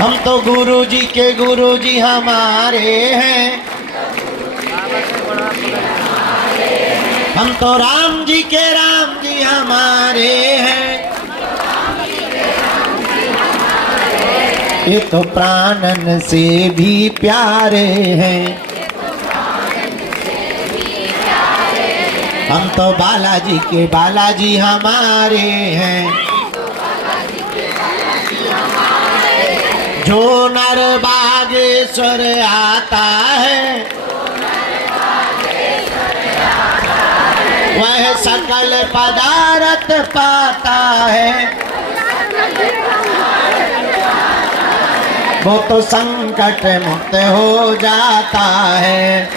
हम तो गुरु जी के गुरु जी हमारे हैं, हम तो राम जी के राम जी हमारे हैं, ये तो प्राणन से भी प्यारे हैं, हम तो बालाजी के बालाजी हमारे हैं। जो नर बागेश्वर आता है वह सकल पदार्थ पाता है, वो तो संकट मुक्त हो जाता है,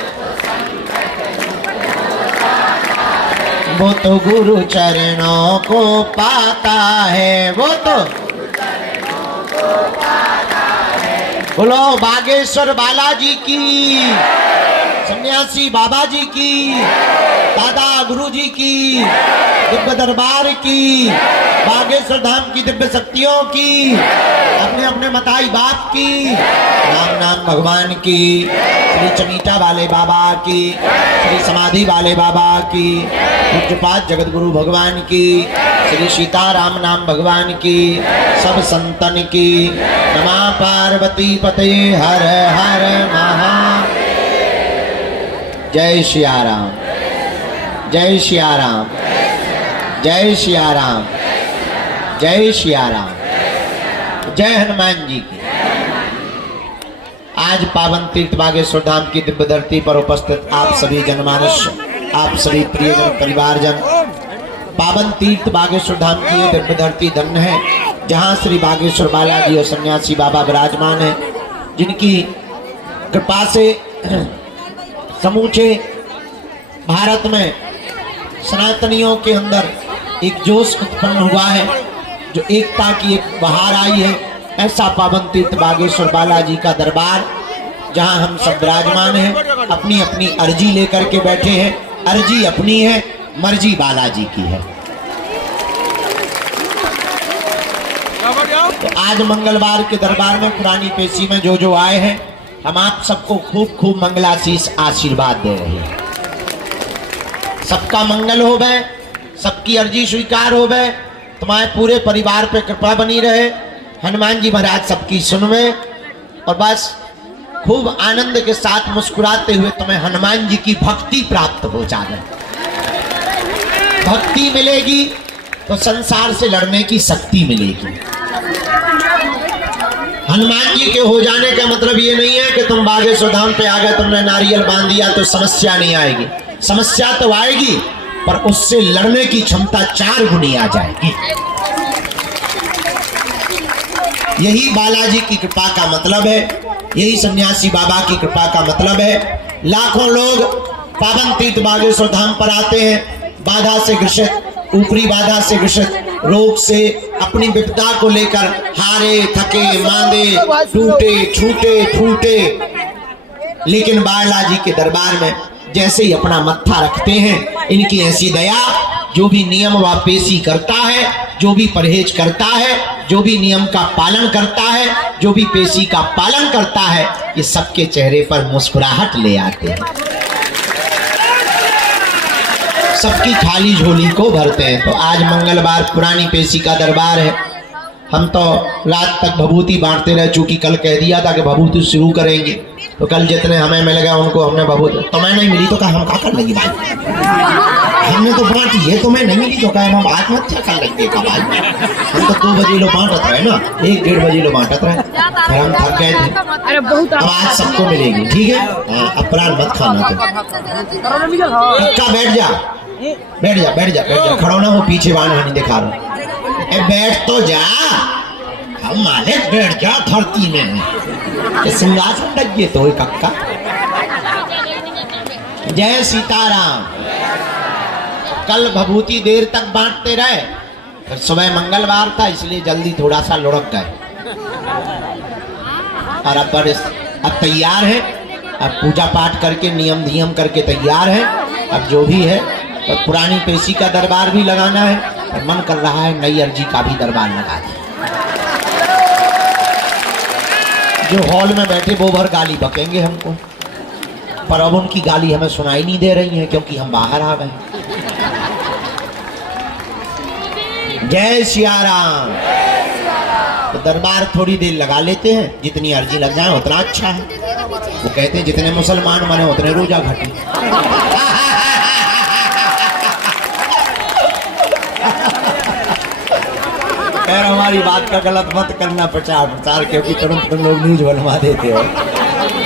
वो तो गुरु चरणों को पाता है, वो तो बोलो बागेश्वर बालाजी की, सन्यासी बाबा जी की, दादा गुरु जी की, दिव्य दरबार की, बागेश्वर धाम की दिव्य शक्तियों की, अपने अपने मताई बाप की, राम नाम भगवान की, श्री चमीटा वाले बाबा की, श्री समाधि वाले बाबा की, पूज्यपाद जगत गुरु भगवान की, श्री सीताराम नाम भगवान की, सब संतन की। नमः पार्वती पते हर हर महादेव। जय सिया राम, जय सिया राम, जय सिया राम, जय सिया राम, जय हनुमान जी की। आज पावन तीर्थ बागेश्वर धाम की दिव्य धरती पर उपस्थित आप सभी जनमानस, आप सभी प्रियजन परिवारजन, पावन तीर्थ बागेश्वर धाम की ये दिव्य धरती धन्य है, जहाँ श्री बागेश्वर बालाजी और सन्यासी बाबा विराजमान है, जिनकी कृपा से समूचे भारत में सनातनियों के अंदर एक जोश उत्पन्न हुआ है, जो एकता की एक बहार आई है। ऐसा पावन तीर्थ बागेश्वर बालाजी का दरबार, जहां हम सब विराजमान हैं, अपनी अपनी अर्जी लेकर के बैठे हैं। अर्जी अपनी है, मर्जी बालाजी की है। तो आज मंगलवार के दरबार में पुरानी पेशी में जो जो आए हैं, हम आप सबको खूब खूब मंगलाशीष आशीर्वाद दे रहे हैं। सबका मंगल हो गए, सबकी अर्जी स्वीकार हो गए, तुम्हारे पूरे परिवार पे कृपा बनी रहे, हनुमान जी महाराज सबकी सुनवे, और बस खूब आनंद के साथ मुस्कुराते हुए तुम्हें हनुमान जी की भक्ति प्राप्त हो जाए। भक्ति मिलेगी तो संसार से लड़ने की शक्ति मिलेगी। हनुमान जी के हो जाने का मतलब ये नहीं है कि तुम बागेश्वर धाम पे आ गए, तुमने नारियल बांध दिया तो समस्या नहीं आएगी। समस्या तो आएगी, पर उससे लड़ने की क्षमता 4 गुनी आ जाएगी। यही बालाजी की कृपा का मतलब है, यही सन्यासी बाबा की कृपा का मतलब है। लाखों लोग पावन तीर्थ बागेश्वर धाम पर आते हैं, बाधा से ग्रसित, ऊपरी बाधा से ग्रसित, रोग से, अपनी विपदा को लेकर हारे थके मांदे, टूटे छूटे फूटे, लेकिन बालाजी के दरबार में जैसे ही अपना मत्था रखते हैं, इनकी ऐसी दया, जो भी नियम व पेशी करता है, जो भी परहेज करता है, जो भी नियम का पालन करता है, जो भी पेशी का पालन करता है, ये सबके चेहरे पर मुस्कुराहट ले आते हैं, सबकी खाली झोली को भरते हैं। तो आज मंगलवार पुरानी पेशी का दरबार है। हम तो रात तक भभूति बांटते रहे, चूंकि कल कह दिया था कि भभूति शुरू करेंगे, तो कल जितने हमें मिल गया उनको हमने भभूति, तुम्हें नहीं मिली तो कहा हम क्या कर लेंगे भाई, हमने तो बांटी है, तुम्हें नहीं मिली तो कहा हम आत्महत्या कर लेंगे भाई। हम तो 2 बजे लो बांटत रहे ना, 1-1:30 बजे लो बांटत रहे, फिर हम थक गए थे। अब आज सबको मिलेगी, ठीक है। अपराध मत खाना तो बैठ जा, बैठ जा, बैठ जा, बैठ जा, खड़ो ना हो, पीछे वाला नहीं दिखा रहा, बैठ तो जा, हम मालिक बैठ जा धरती में, सिंहासन लगे तो कक्का। जय सीताराम। कल भभूति देर तक बांटते रहे, फिर सुबह मंगलवार था इसलिए जल्दी थोड़ा सा लुढ़क गए, और अब तैयार है, अब पूजा पाठ करके नियम धियम करके तैयार है। अब जो भी है, तो पुरानी पेशी का दरबार भी लगाना है, और मन कर रहा है नई अर्जी का भी दरबार लगा दें। जो हॉल में बैठे वो भर गाली बकेंगे हमको, पर अब उनकी गाली हमें सुनाई नहीं दे रही है क्योंकि हम बाहर आ गए। जय सिया राम। तो दरबार थोड़ी देर लगा लेते हैं, जितनी अर्जी लग जाए उतना अच्छा है। वो कहते हैं जितने मुसलमान बने उतने रोजा घटे। खैर हमारी बात का गलत मत करना प्रचार प्रचार, क्योंकि तुरंत तुम लोग न्यूज बनवा देते हो।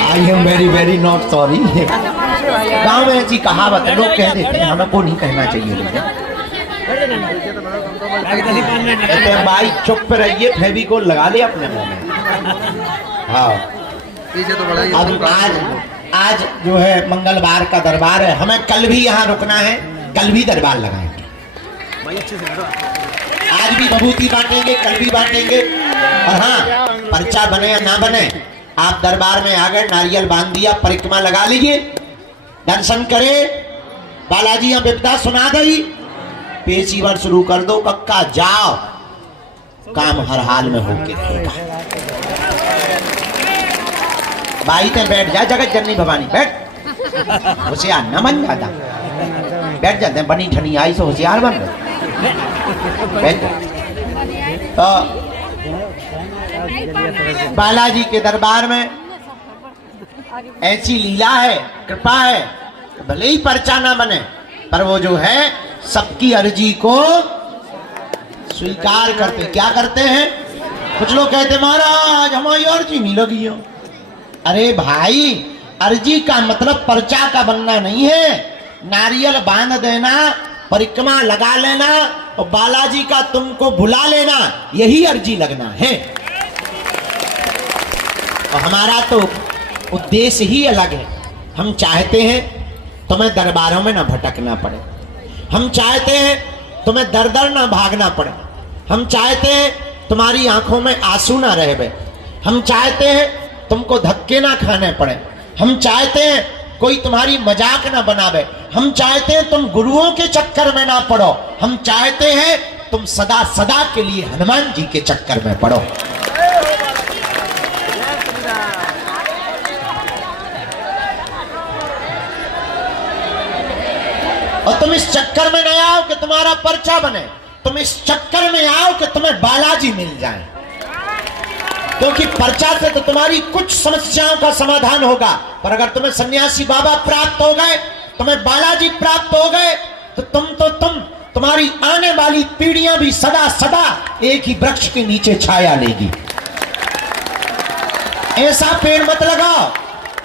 I am very very not sorry. गाँव में ऐसी कहावत है, लोग कह देते हैं, हमको नहीं कहना चाहिए। कहते हैं भाई चुप रहिए, फेविकोल लगा ले अपने मुंह में। हाँ अब आज जो है मंगलवार का दरबार है, हमें कल भी यहाँ रुकना है, कल भी दरबार लगाएंगे। आज भी विभूति बांटेंगे, कल भी बांटेंगे। और हाँ, पर्चा बने या ना बने, आप दरबार में आ गए, नारियल बांध दिया, परिक्रमा लगा लीजिए, दर्शन करे, बालाजी यहाँ विपदा सुना दी, पेशीवर शुरू कर दो, कक्का जाओ, काम हर हाल में होके रहेगा। भाई तो बैठ जा, जगत जननी भवानी बैठ, होशियार न बन जाता, बैठ जाते हैं, बनी ठनी आई से होशियार बन गए। तो बालाजी के दरबार में ऐसी लीला है, कृपा है, भले ही पर्चा ना बने, पर वो जो है सबकी अर्जी को स्वीकार करते। क्या करते हैं? कुछ लोग कहते महाराज हमारी अर्जी नहीं लगी हो। अरे भाई, अर्जी का मतलब पर्चा का बनना नहीं है, नारियल बांध देना, परिक्रमा लगा लेना और बालाजी का तुमको बुला लेना, यही अर्जी लगना है। और हमारा तो उद्देश्य ही अलग है। हम चाहते हैं तुम्हें दरबारों में ना भटकना पड़े, हम चाहते हैं तुम्हें दर दर ना भागना पड़े, हम चाहते हैं तुम्हारी आंखों में आंसू ना रहे, हम चाहते हैं तुमको धक्के ना खाने पड़े, हम चाहते हैं कोई तुम्हारी मजाक ना बनावे, हम चाहते हैं तुम गुरुओं के चक्कर में ना पड़ो, हम चाहते हैं तुम सदा सदा के लिए हनुमान जी के चक्कर में पड़ो। और तुम इस चक्कर में नहीं आओ कि तुम्हारा पर्चा बने, तुम इस चक्कर में आओ कि तुम्हें बालाजी मिल जाए, क्योंकि पर्चा से तो तुम्हारी कुछ समस्याओं का समाधान होगा, पर अगर तुम्हें सन्यासी बाबा प्राप्त हो गए, तुम्हें बालाजी प्राप्त हो गए, तो तुम्हारी आने वाली पीढ़ियां भी सदा सदा एक ही वृक्ष के नीचे छाया लेगी। ऐसा पेड़ मत लगाओ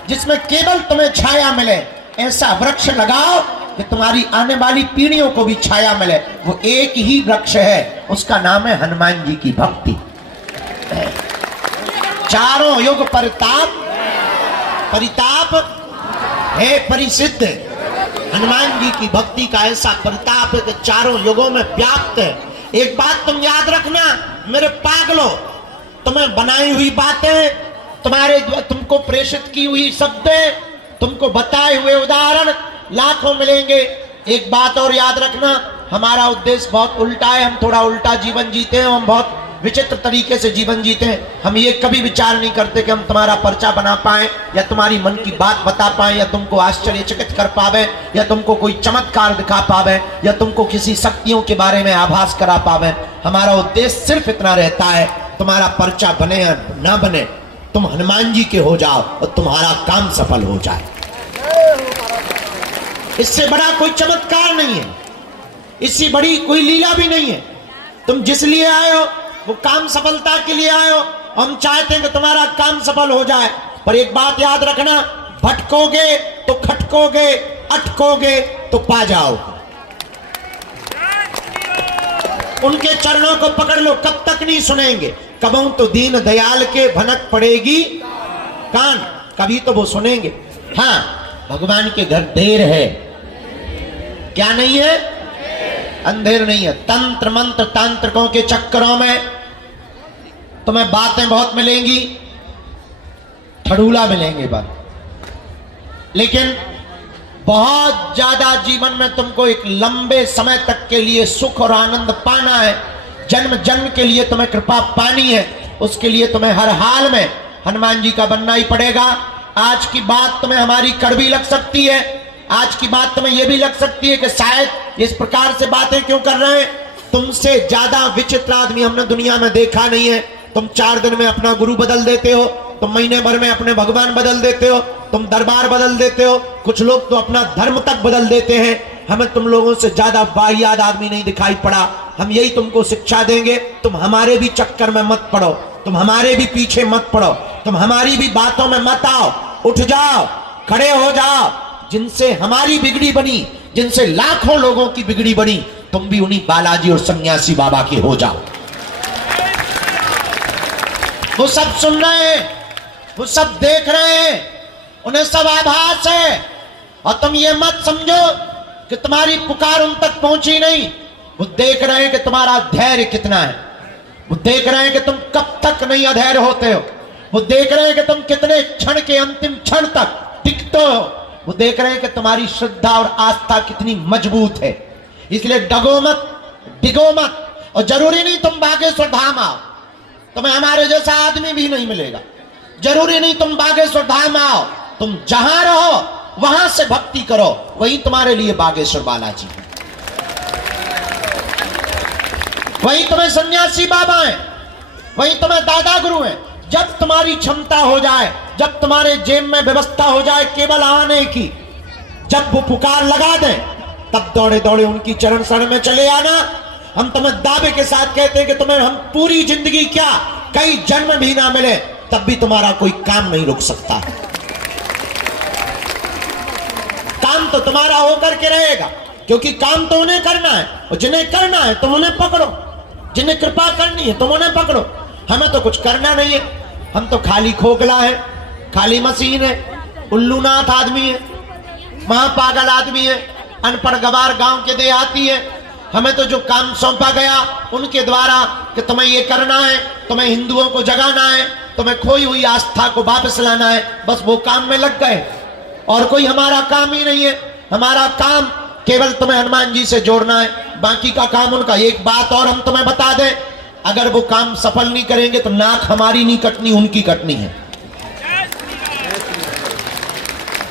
जिसमें केवल तुम्हें छाया मिले, ऐसा वृक्ष लगाओ कि तुम्हारी आने वाली पीढ़ियों को भी छाया मिले। वो एक ही वृक्ष है, उसका नाम है हनुमान जी की भक्ति। चारों युग परिताप है परिसिद्ध। हनुमान जी की भक्ति का ऐसा परिताप है कि चारों युगों में व्याप्त है। एक बात तुम याद रखना मेरे पागलों, तुम्हें बनाई हुई बातें, तुमको प्रेषित की हुई शब्दें, तुमको बताए हुए उदाहरण लाखों मिलेंगे। एक बात और याद रखना, हमारा उद्देश्य बहुत उल्टा है, हम थोड़ा उल्टा जीवन जीते हैं, हम बहुत विचित्र तरीके से जीवन जीते हैं। हम ये कभी विचार नहीं करते कि हम तुम्हारा पर्चा बना पाए या तुम्हारी मन की बात बता पाए या तुमको आश्चर्यचकित कर पावे या तुमको कोई चमत्कार दिखा पावे या तुमको किसी शक्तियों के बारे में आभास करा पावे। हमारा उद्देश्य सिर्फ इतना रहता है, तुम्हारा पर्चा बने या ना बने, तुम हनुमान जी के हो जाओ और तुम्हारा काम सफल हो जाए। इससे बड़ा कोई चमत्कार नहीं है, इससे बड़ी कोई लीला भी नहीं है। तुम जिस लिए आए हो वो काम सफलता के लिए आए हो, हम चाहते हैं कि तुम्हारा काम सफल हो जाए। पर एक बात याद रखना, भटकोगे तो खटकोगे, अटकोगे तो पा जाओगे। उनके चरणों को पकड़ लो, कब तक नहीं सुनेंगे। कबहू तो दीन दयाल के भनक पड़ेगी कान, कभी तो वो सुनेंगे। हाँ, भगवान के घर देर है, क्या नहीं है? अंधेर नहीं है। तंत्र मंत्र तांत्रिकों के चक्करों में तुम्हें बातें बहुत मिलेंगी, ठड़ूला मिलेंगे बात, लेकिन बहुत ज्यादा जीवन में तुमको एक लंबे समय तक के लिए सुख और आनंद पाना है, जन्म जन्म के लिए तुम्हें कृपा पानी है, उसके लिए तुम्हें हर हाल में हनुमान जी का बनना ही पड़ेगा। आज की बात तुम्हें हमारी कड़वी लग सकती है, आज की बात तुम्हें यह भी लग सकती है कि शायद इस प्रकार से बातें क्यों कर रहे हैं। तुमसे ज्यादा विचित्र आदमी हमने दुनिया में देखा नहीं है। तुम 4 दिन में अपना गुरु बदल देते हो, तुम महीने भर में अपने भगवान बदल देते हो, तुम दरबार बदल देते हो, कुछ लोग तो अपना धर्म तक बदल देते हैं। हमें तुम लोगों से ज्यादा वाहियात आदमी नहीं दिखाई पड़ा। हम यही तुमको शिक्षा देंगे, तुम हमारे भी चक्कर में मत पड़ो, तुम हमारे भी पीछे मत पड़ो, तुम हमारी भी बातों में मत आओ। उठ जाओ, खड़े हो जाओ। जिनसे हमारी बिगड़ी बनी, जिनसे लाखों लोगों की बिगड़ी बनी, तुम भी उन्हीं बालाजी और सन्यासी बाबा के हो जाओ। वो सब सुन रहे हैं, वो सब देख रहे हैं, उन्हें सब आभास है। और तुम ये मत समझो कि तुम्हारी पुकार उन तक पहुंची नहीं। वो देख रहे हैं कि तुम्हारा धैर्य कितना है, वो देख रहे हैं कि तुम कब तक नहीं अधैर्य होते हो, वो देख रहे हैं कि तुम कितने क्षण के अंतिम क्षण तक टिकते हो, वो देख रहे हैं कि तुम्हारी श्रद्धा और आस्था कितनी मजबूत है। इसलिए डगो मत, डिगो मत। और जरूरी नहीं तुम बागेश्वर धाम आओ, तुम्हें हमारे जैसा आदमी भी नहीं मिलेगा। जरूरी नहीं तुम बागेश्वर धाम आओ, तुम जहां रहो वहां से भक्ति करो, वही तुम्हारे लिए बागेश्वर बालाजी है, वही तुम्हें सन्यासी बाबा है, वही तुम्हें दादा गुरु है। जब तुम्हारी क्षमता हो जाए, जब तुम्हारे जेब में व्यवस्था हो जाए केवल आने की, जब वो पुकार लगा दें, तब दौड़े दौड़े उनकी चरण शरण में चले आना। हम तुम्हें दावे के साथ कहते हैं कि तुम्हें हम पूरी जिंदगी क्या, कई जन्म भी ना मिले, तब भी तुम्हारा कोई काम नहीं रुक सकता। काम तो तुम्हारा होकर के रहेगा, क्योंकि काम तो उन्हें करना है, और जिन्हें करना है तुम उन्हें पकड़ो, जिन्हें कृपा करनी है तुम उन्हें पकड़ो। हमें तो कुछ करना नहीं है, हम तो खाली खोखला है, खाली मशीन है, उल्लूनाथ आदमी है, महापागल आदमी है, अनपढ़ गवार गांव के देहाती है। हमें तो जो काम सौंपा गया उनके द्वारा कि तुम्हें ये करना है, तुम्हें हिंदुओं को जगाना है, तुम्हें खोई हुई आस्था को वापस लाना है, बस वो काम में लग गए। और कोई हमारा काम ही नहीं है। हमारा काम केवल तुम्हें हनुमान जी से जोड़ना है, बाकी का काम उनका। एक बात और हम तुम्हें बता दें, अगर वो काम सफल नहीं करेंगे तो नाक हमारी नहीं कटनी, उनकी कटनी है।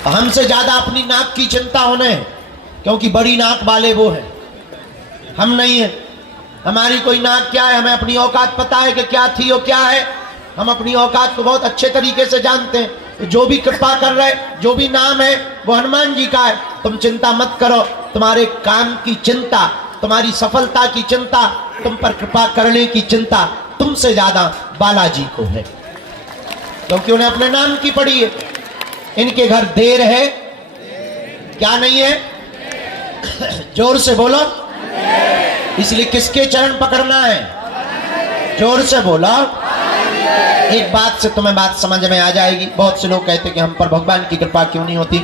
हमसे ज्यादा अपनी नाक की चिंता उन्हें, क्योंकि बड़ी नाक वाले वो है, हम नहीं है। हमारी कोई नाक क्या है, हमें अपनी औकात पता है कि क्या थी और क्या है। हम अपनी औकात को बहुत अच्छे तरीके से जानते हैं। जो भी कृपा कर रहे, जो भी नाम है वो हनुमान जी का है। तुम चिंता मत करो, तुम्हारे काम की चिंता, तुम्हारी सफलता की चिंता, तुम पर कृपा करने की चिंता तुमसे ज्यादा बालाजी को है, क्योंकि उन्हें अपने नाम की पड़ी है। इनके घर देर है, क्या नहीं है? जोर से बोलो। इसलिए किसके चरण पकड़ना है? जोर से बोलो। एक बात से तुम्हें बात समझ में आ जाएगी। बहुत से लोग कहते हैं कि हम पर भगवान की कृपा क्यों नहीं होती।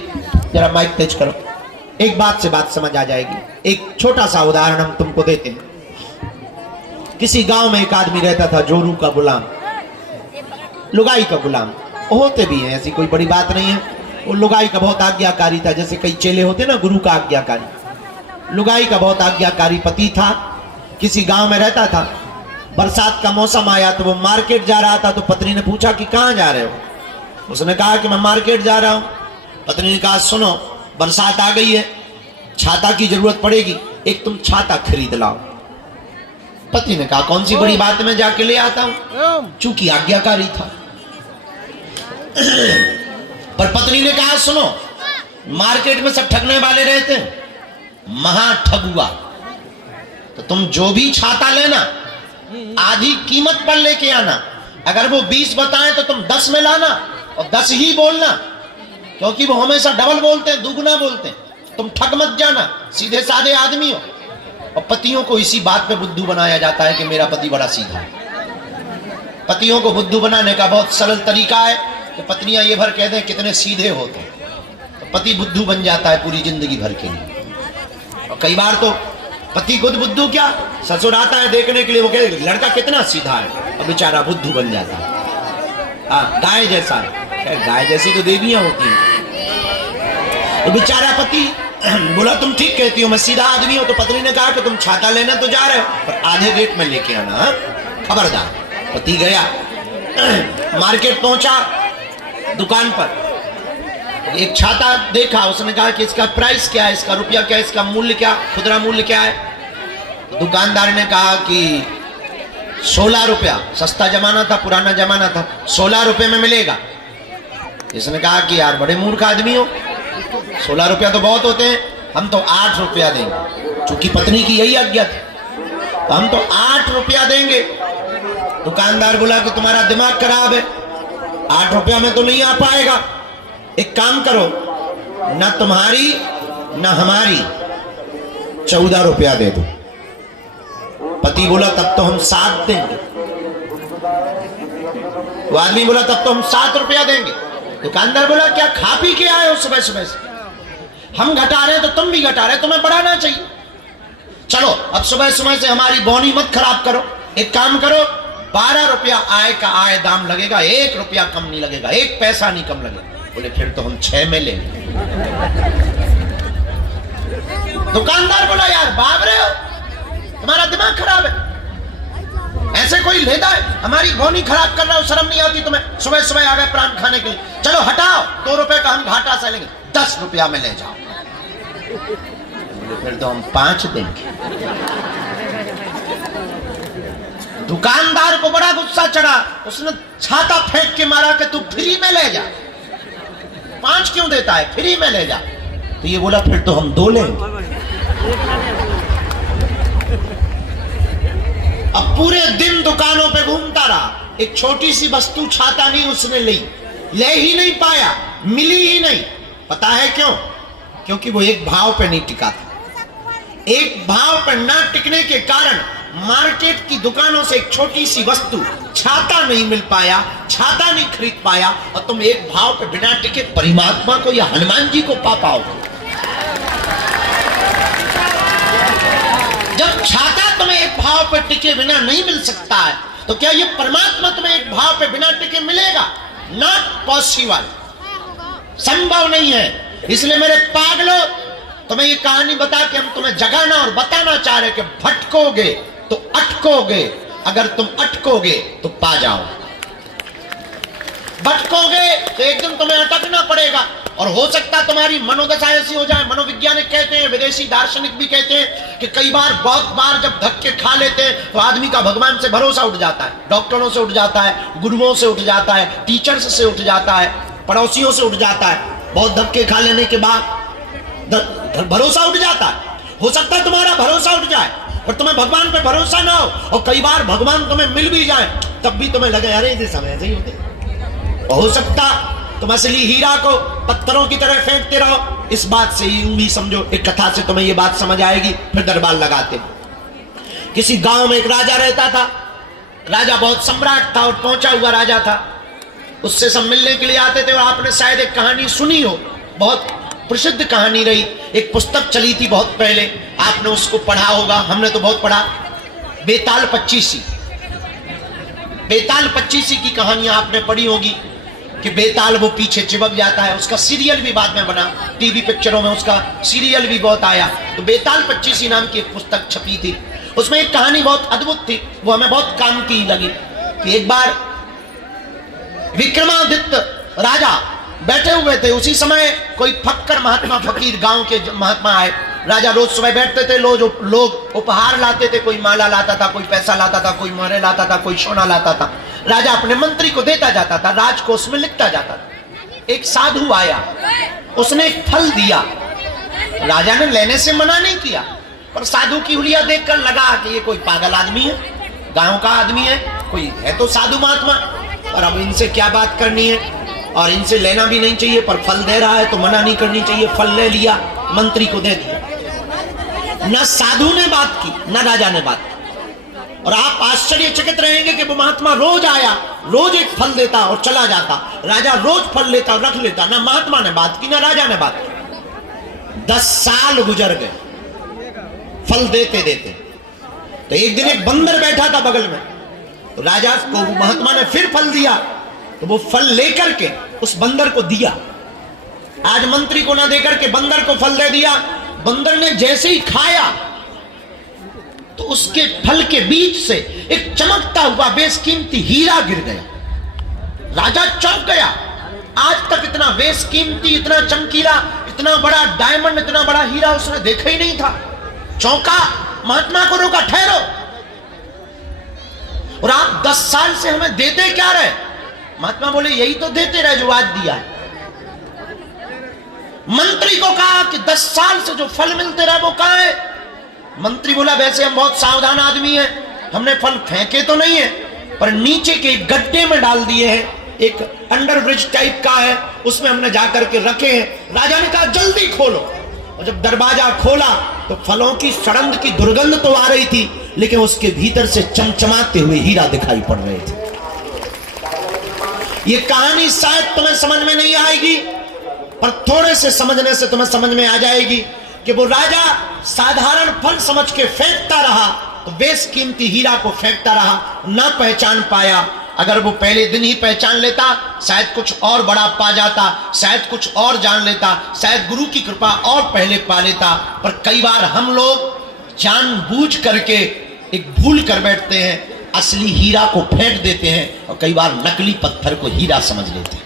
जरा माइक तेज करो, एक बात से बात समझ आ जाएगी। एक छोटा सा उदाहरण हम तुमको देते हैं। किसी गांव में एक आदमी रहता था, जोरू का गुलाम, लुगाई का गुलाम। होते भी हैं, ऐसी कोई बड़ी बात नहीं है। वो लुगाई का बहुत आज्ञाकारी था, जैसे कई चेले होते ना गुरु का आज्ञाकारी। लुगाई का बहुत आज्ञाकारी पति था, किसी गांव में रहता था। बरसात का मौसम आया तो वो मार्केट जा रहा था, तो पत्नी ने पूछा कि कहाँ जा रहे हो? उसने कहा कि मैं मार्केट जा रहा हूँ। पत्नी ने कहा सुनो, बरसात आ गई है, छाता की जरूरत पड़ेगी, एक तुम छाता खरीद लाओ। पति ने कहा कौन सी बड़ी बात मैं जाके ले आता हूँ, चूंकि आज्ञाकारी था। पर पत्नी ने कहा सुनो, मार्केट में सब ठगने वाले रहते हैं, महा ठगुआ, तो तुम जो भी छाता लेना आधी कीमत पर लेके आना। अगर वो 20 बताएं तो तुम 10 में लाना, और 10 ही बोलना, क्योंकि वो हमेशा डबल बोलते हैं, दुगुना बोलते हैं। तुम ठग मत जाना, सीधे साधे आदमी हो। और पतियों को इसी बात पे बुद्धू बनाया जाता है कि मेरा पति बड़ा सीधा है। पतियों को बुद्धू बनाने का बहुत सरल तरीका है कि पत्नियां ये भर कह दें कितने सीधे होते हैं, तो पति बुद्धू बन जाता है पूरी जिंदगी भर के लिए। और कई बार तो पति खुद बुद्धू, क्या ससुर आता है देखने के लिए, वो कहते लड़का कितना सीधा है, और बेचारा बुद्धू बन जाता है। हाँ, गाय जैसा है। गाय जैसी तो देवियां होती हैं। तो बेचारा पति बोला तुम ठीक कहती हो, मैं सीधा आदमी हूं। तो पत्नी ने कहा कि तुम छाता लेना तो जा रहे हो, पर आधे रेट में लेके आना, खबरदार। पति गया, मार्केट पहुंचा, दुकान पर एक छाता देखा, उसने कहा कि इसका प्राइस क्या है, इसका रुपया क्या है, इसका मूल्य क्या, खुदरा मूल्य क्या है। दुकानदार ने कहा कि 16 रुपया, सस्ता जमाना था, पुराना जमाना था, 16 रुपये में मिलेगा। इसने कहा कि यार बड़े मूर्ख आदमी हो, 16 रुपया तो बहुत होते हैं, हम तो 8 रुपया देंगे। चूंकि पत्नी की यही आज्ञा थी, तो हम तो 8 रुपया देंगे। दुकानदार बोला कि तुम्हारा दिमाग खराब है, 8 रुपया में तो नहीं आ पाएगा, एक काम करो, ना तुम्हारी ना हमारी 14 रुपया दे दो। पति बोला तब तो हम 7 देंगे। वो आदमी बोला तब तो हम 7 रुपया देंगे। दुकानदार बोला क्या खा पी के आए हो सुबह सुबह से, हम घटा रहे हैं तो तुम भी घटा रहे, तुम्हें बढ़ाना चाहिए। चलो अब सुबह सुबह से हमारी बौनी मत खराब करो, एक काम करो, 12 रुपया आय का आय दाम लगेगा, 1 रुपया कम नहीं लगेगा, 1 पैसा नहीं कम लगेगा। बोले फिर तो हम 6 में लेंगे। दुकानदार बोला यार भाग रहे हो, तुम्हारा दिमाग खराब है, ऐसे कोई लेता है, हमारी बौनी खराब कर रहा हो, शर्म नहीं आती तुम्हें, सुबह सुबह आ गए प्राण खाने के लिए, चलो हटाओ, 2 रुपए का हम घाटा से लेंगे, 10 रुपया में ले जाओ। बोले फिर तो हम 5 देंगे। दुकानदार को बड़ा गुस्सा चढ़ा, उसने छाता फेंक के मारा कि तू फ्री में ले जा, 5 क्यों देता है, फ्री में ले जा। तो ये बोला फिर तो हम 2 लेंगे। अब पूरे दिन दुकानों पे घूमता रहा, एक छोटी सी वस्तु छाता नहीं उसने ले ही नहीं पाया, मिली ही नहीं। पता है क्यों? क्योंकि वो एक भाव पे नहीं टिका था। एक भाव पर ना टिकने के कारण मार्केट की दुकानों से एक छोटी सी वस्तु छाता नहीं मिल पाया, छाता नहीं खरीद पाया, और तुम एक भाव पे बिना टिके परमात्मा को या हनुमान जी को पा पाओगे। जब छाता तुम्हें एक भाव पर टिके बिना नहीं मिल सकता है, तो क्या ये परमात्मा तुम्हें एक भाव पे बिना टिके मिलेगा? नॉट पॉसिबल, संभव नहीं है। इसलिए मेरे पागलों, तुम्हें ये कहानी बता के हम तुम्हें जगाना और बताना चाह रहे कि भटकोगे तो अटकोगे, अगर तुम अटकोगे तो पा जाओ, भटकोगे तो एक दिन तुम्हें अटकना पड़ेगा। और हो सकता तुम्हारी मनोदशा ऐसी हो जाए, मनोवैज्ञानिक कहते हैं, विदेशी दार्शनिक भी कहते हैं कि कई बार, बहुत बार जब धक्के खा लेते हैं तो आदमी का भगवान से भरोसा उठ जाता है, डॉक्टरों से उठ जाता है, गुरुओं से उठ जाता है, टीचर्स से उठ जाता है, पड़ोसियों से उठ जाता है। बहुत धक्के खा लेने के बाद भरोसा उठ जाता है। हो सकता है तुम्हारा भरोसा उठ जाए और तुम्हें भगवान पे भरोसा ना हो, और कई बार भगवान तुम्हें मिल भी जाए तब भी तुम्हें लगे अरे ये समय ऐसे ही होते। हो सकता तुम असली हीरा को पत्थरों की तरह फेंकते रहो। इस बात से यूं भी समझो, एक कथा से तुम्हें ये बात समझ आएगी, फिर दरबार लगाते। किसी गांव में एक राजा रहता था। राजा बहुत सम्राट था और पहुंचा हुआ राजा था। उससे सब मिलने के लिए आते थे। और आपने शायद एक कहानी सुनी हो, बहुत प्रसिद्ध कहानी रही, एक पुस्तक चली थी बहुत पहले, आपने उसको पढ़ा होगा, हमने तो बहुत पढ़ा, बेताल पच्चीसी। बेताल पच्चीसी की कहानियां आपने पढ़ी होगी कि बेताल वो पीछे चिपक जाता है। उसका सीरियल भी बाद में बना, टीवी पिक्चरों में उसका सीरियल भी बहुत आया। तो बेताल पच्चीसी नाम की एक पुस्तक छपी थी, उसमें एक कहानी बहुत अद्भुत थी, वो हमें बहुत काम की लगी। कि एक बार विक्रमादित्य राजा बैठे हुए थे, उसी समय कोई फक्कर महात्मा, फकीर गांव के महात्मा आए। राजा रोज सुबह बैठते थे, लोग उपहार लाते थे, कोई माला लाता था, कोई पैसा लाता था, कोई मोहरे लाता था, कोई सोना लाता था। राजा अपने मंत्री को देता जाता था, राजकोष में लिखता जाता था। एक साधु आया, उसने एक फल दिया। राजा ने लेने से मना नहीं किया, पर साधु की हुलिया देखकर लगा कि ये कोई पागल आदमी है, गांव का आदमी है, कोई है तो साधु महात्मा, और अब इनसे क्या बात करनी है, और इनसे लेना भी नहीं चाहिए, पर फल दे रहा है तो मना नहीं करनी चाहिए। फल ले लिया, मंत्री को दे दिया। न साधु ने बात की, न राजा ने बात की। और आप आश्चर्यचकित रहेंगे कि वो महात्मा रोज आया, रोज एक फल देता और चला जाता। राजा रोज फल लेता और रख लेता। ना महात्मा ने बात की, ना राजा ने बात की। 10 साल गुजर गए फल देते देते। तो एक दिन एक बंदर बैठा था बगल में, तो राजा को महात्मा ने फिर फल दिया, तो वो फल लेकर के उस बंदर को दिया। आज मंत्री को ना देकर के बंदर को फल दे दिया। बंदर ने जैसे ही खाया तो उसके फल के बीच से एक चमकता हुआ बेशकीमती हीरा गिर गया। राजा चौंक गया। आज तक इतना बेशकीमती, इतना चमकीला, इतना बड़ा डायमंड, इतना बड़ा हीरा उसने देखा ही नहीं था। चौंका, महात्मा को रोका, ठहरो, और आप 10 साल से हमें देते क्या रहे? महात्मा बोले यही तो देते रहे जो आज दिया। मंत्री को कहा कि 10 साल से जो फल मिलते रहे वो कहां है? मंत्री बोला वैसे हम बहुत सावधान आदमी हैं, हमने फल फेंके तो नहीं है, पर नीचे के गड्ढे में डाल दिए हैं, एक अंडरब्रिज टाइप का है, उसमें हमने जाकर के रखे हैं। राजा ने कहा जल्दी खोलो, और जब दरवाजा खोला तो फलों की सड़ंग की दुर्गंध तो आ रही थी, लेकिन उसके भीतर से चमचमाते हुए हीरा दिखाई पड़ रहे थे। ये कहानी शायद तुम्हें समझ में नहीं आएगी, पर थोड़े से समझने से तुम्हें समझ में आ जाएगी कि वो राजा साधारण फल समझ के फेंकता रहा, तो बेशकीमती हीरा को फेंकता रहा, ना पहचान पाया। अगर वो पहले दिन ही पहचान लेता, शायद कुछ और बड़ा पा जाता, शायद कुछ और जान लेता, शायद गुरु की कृपा और पहले पा लेता। पर कई बार हम लोग जानबूझ करके एक भूल कर बैठते हैं, असली हीरा को फेंक देते हैं, और कई बार नकली पत्थर को हीरा समझ लेते हैं।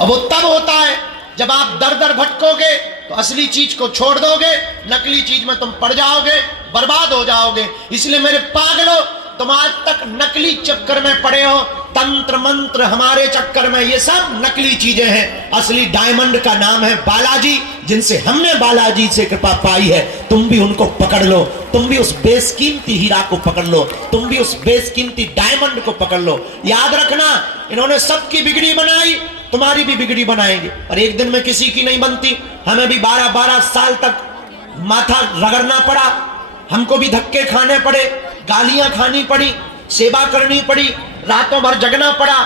और वो तब होता है जब आप दर दर भटकोगे तो असली चीज को छोड़ दोगे, नकली चीज में तुम पड़ जाओगे, बर्बाद हो जाओगे। इसलिए मेरे पागलों, तुम आज तक नकली चक्कर में पड़े हो, तंत्र मंत्र हमारे चक्कर में, ये सब नकली चीजें हैं। असली डायमंड का नाम है बालाजी, जिनसे हमने बालाजी से कृपा पाई है। तुम भी उनको पकड़ लो, तुम भी उस बेशकीमती हीरा को पकड़ लो, तुम भी उस बेशकीमती डायमंड को पकड़ लो। याद रखना, इन्होंने सबकी बिगड़ी बनाई, तुम्हारी भी बिगड़ी बनाएंगे, और एक दिन में किसी की नहीं बनती। हमें भी 12-12 साल तक माथा रगड़ना पड़ा, हमको भी धक्के खाने पड़े, गालियां खानी पड़ी, सेवा करनी पड़ी, रातों भर जगना पड़ा,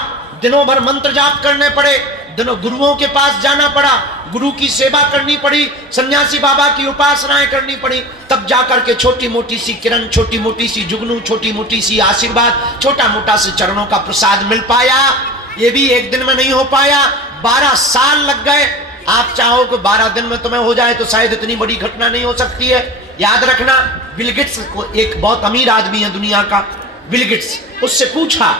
दिनों भर मंत्र जाप करने पड़े, दिनों गुरुओं के पास जाना पड़ा, गुरु की सेवा करनी पड़ी, सन्यासी बाबा की उपासनाएं करनी पड़ी, तब जाकर के छोटी मोटी सी किरण, छोटी मोटी सी जुगनू, छोटी मोटी सी आशीर्वाद, छोटा मोटा से चरणों का प्रसाद मिल पाया। ये भी एक दिन में नहीं हो पाया, 12 साल लग गए। आप चाहो कि 12 दिन में तुम्हें हो जाए तो शायद इतनी बड़ी घटना नहीं हो सकती है। याद रखना, बिल गेट्स को, एक बहुत अमीर आदमी है दुनिया का, बिल गेट्स, उससे पूछा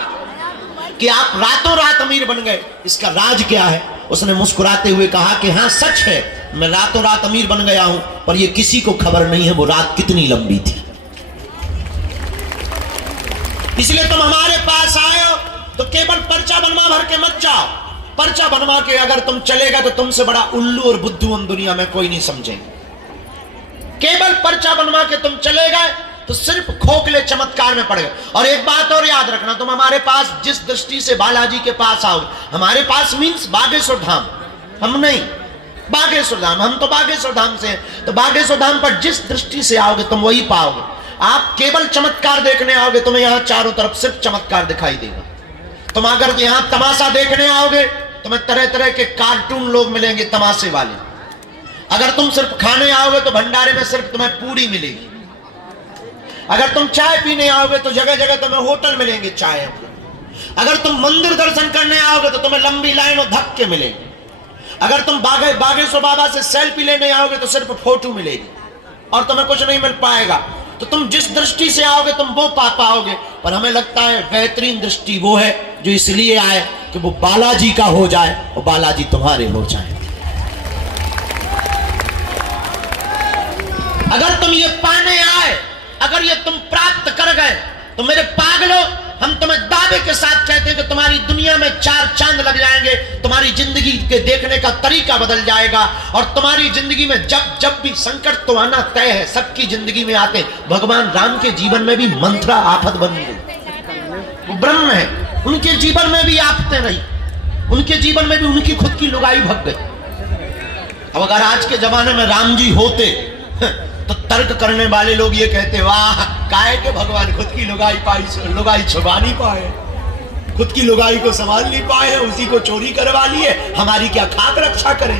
कि आप रातों रात अमीर बन गए, इसका राज क्या है? उसने मुस्कुराते हुए कहा कि हाँ सच है, मैं रातों रात अमीर बन गया हूं, पर यह किसी को खबर नहीं है वो रात कितनी लंबी थी। इसलिए तुम हमारे पास आए हो तो केवल पर्चा बनवा भर के मत जाओ। पर्चा बनवा के अगर तुम चलेगा तो तुमसे बड़ा उल्लू और बुद्धू हम दुनिया में कोई नहीं समझेंगे। केवल पर्चा बनवा के तुम चले गए तो सिर्फ खोखले चमत्कार में पड़ गए। और एक बात और याद रखना, तुम हमारे पास जिस दृष्टि से बालाजी के पास आओगे, हमारे पास मीन्स बागेश्वर धाम, हम नहीं बागेश्वर धाम, हम तो बागेश्वर धाम से हैं, तो बागेश्वर धाम पर जिस दृष्टि से आओगे तुम वही पाओगे। आप केवल चमत्कार देखने आओगे, तुम्हें यहां चारों तरफ सिर्फ चमत्कार दिखाई देगा। तुम अगर यहां तमाशा देखने आओगे, तुम्हें तरह तरह के कार्टून लोग मिलेंगे तमाशे वाले। अगर तुम सिर्फ खाने आओगे तो भंडारे में सिर्फ तुम्हें पूरी मिलेगी। अगर तुम चाय पीने आओगे तो जगह जगह तुम्हें होटल मिलेंगे चाय। अगर तुम मंदिर दर्शन करने आओगे तो तुम्हें लंबी लाइन और धक्के मिलेंगे। अगर तुम बागेश्वर बाबा से सेल्फी लेने आओगे तो सिर्फ फोटो मिलेगी और तुम्हें कुछ नहीं मिल पाएगा। तो तुम जिस दृष्टि से आओगे तुम वो पा पाओगे। पर हमें लगता है बेहतरीन दृष्टि वो है जो इसलिए आए कि वो बालाजी का हो जाए और बालाजी तुम्हारे हो जाए। अगर तुम ये पाने आए, अगर ये तुम प्राप्त कर गए, तो मेरे पागलों, हम तुम्हें दावे के साथ कहते हैं कि तुम्हारी दुनिया में 4 चांद लग जाएंगे, तुम्हारी जिंदगी के देखने का तरीका बदल जाएगा। और तुम्हारी जिंदगी में जब जब भी संकट तो आना तय है, सबकी जिंदगी में आते। भगवान राम के जीवन में भी मंथरा आफत बन गई, वो ब्रह्म है, उनके जीवन में भी आफतें रही, उनके जीवन में भी उनकी खुद की लुगाई भग गई। अब अगर आज के जमाने में राम जी होते तो तर्क करने वाले लोग ये कहते, वाह काहे के भगवान खुद की लुगाई छुपा नहीं पाए, खुद की लुगाई को संभाल नहीं पाए, उसी को चोरी करवा लिए, हमारी क्या खाक रक्षा करें।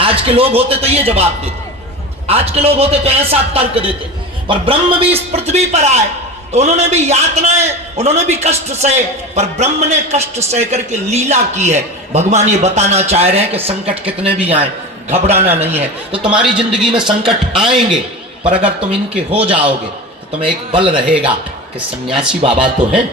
आज के लोग होते तो ये जवाब देते, आज के लोग होते तो ऐसा तर्क देते। पर ब्रह्म भी इस पृथ्वी पर आए तो उन्होंने भी यातनाएं, उन्होंने भी कष्ट सहे, पर ब्रह्म ने कष्ट सह करके लीला की है। भगवान ये बताना चाह रहे हैं कि संकट कितने भी आए, घबराना नहीं है। तो तुम्हारी जिंदगी में संकट आएंगे, पर अगर तुम इनके हो जाओगे तो तुम्हें एक बल रहेगा कि सन्यासी बाबा तो हैं,